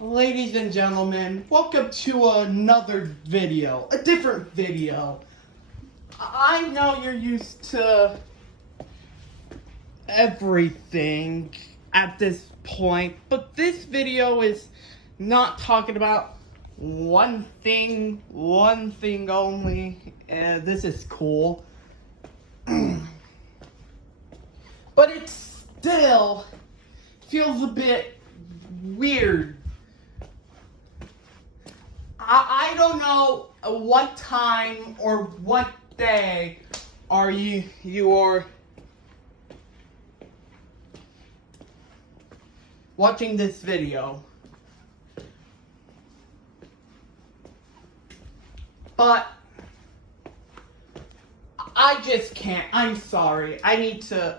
Ladies and gentlemen, welcome to another video, a different video. I know you're used to everything at this point, but this video is not talking about one thing only. This is cool. But it still feels a bit weird. I don't know what time or what day are you're watching this video. But I just can't. I'm sorry. I need to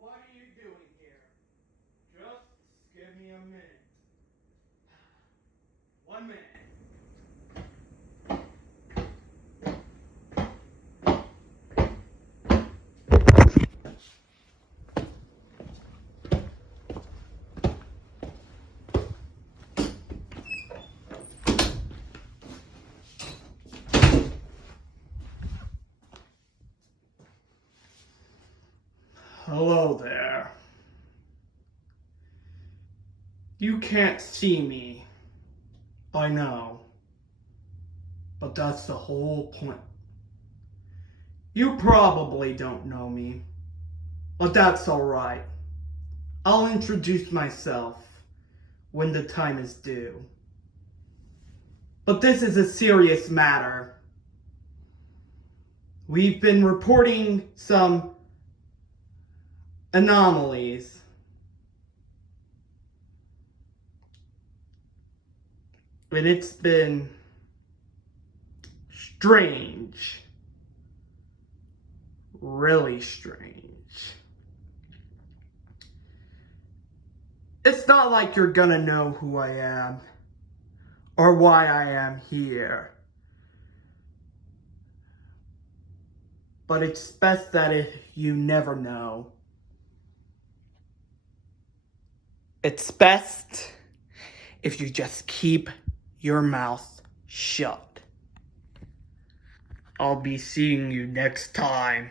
What are you doing here? Just give me a minute. 1 minute. Hello there. You can't see me, I know, but that's the whole point. You probably don't know me, but that's alright. I'll introduce myself when the time is due. But this is a serious matter. We've been reporting some anomalies. And it's been strange. Really strange. It's not like you're gonna know who I am or why I am here. But it's best that if you never know. It's best if you just keep your mouth shut. I'll be seeing you next time.